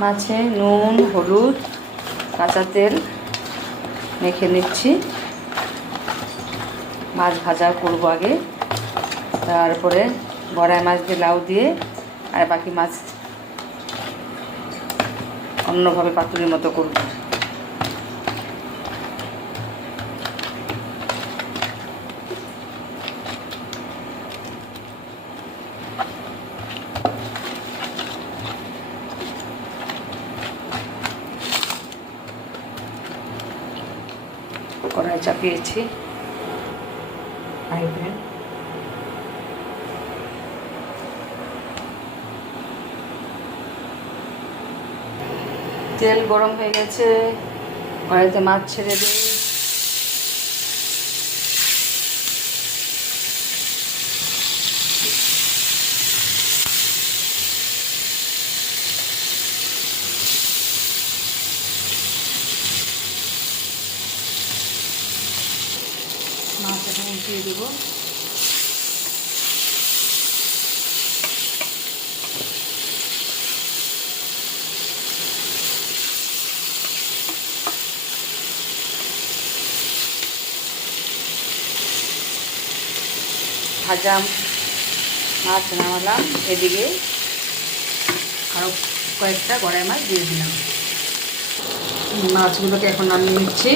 মাছে নুন, হলুদ, কাঁচা তেল মেখে নিচ্ছি। মাছ ভাজা করব আগে, তারপরে গড়াই মাছ দিয়ে লাউ দিয়ে আর বাকি মাছ অন্যভাবে পাতুরির মতো করব। কড়াই চাপিয়েছি, তেল গরম হয়ে গেছে, কড়াইতে মাছ ছেড়ে দিই। মাছ এখন উঠিয়ে দেবো। ভাজা মাছ নামালাম, এদিকে আরও কয়েকটা গড়াই মাছ দিয়ে দিলাম। মাছগুলোকে এখন নামিয়ে নিচ্ছি।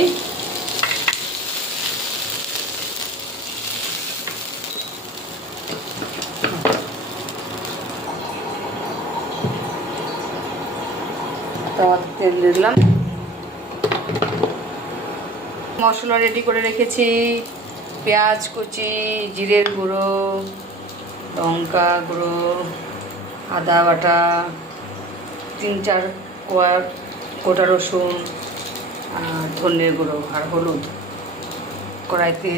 তেল দিয়ে দিলাম। মশলা রেডি করে রেখেছি, পেঁয়াজ কুচি, জিরের গুঁড়ো, লঙ্কা গুঁড়ো, আদা বাটা, 3-4 কোয়া রসুন, আর ধনের গুঁড়ো আর হলুদ। কড়াইতে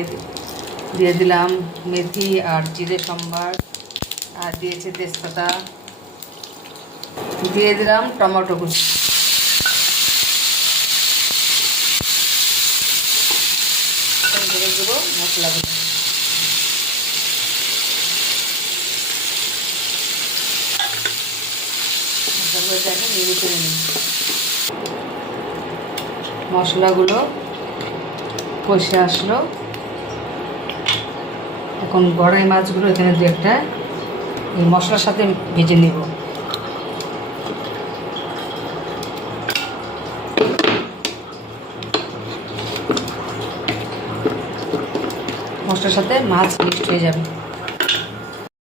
দিয়ে দিলাম মেথি আর জিরে সম্বার, আর দিয়েছি তেজপাতা, দিয়ে দিলাম টমেটো কুচি। ধরে দেবো মশলাগুলো। মশলাগুলো কষে আসলো, এখন গড়াই মাছগুলো এখানে দু একটা এই মশলার সাথে ভেজে নেব। মশলার সাথে মাছ মিক্সড হয়ে যাবে।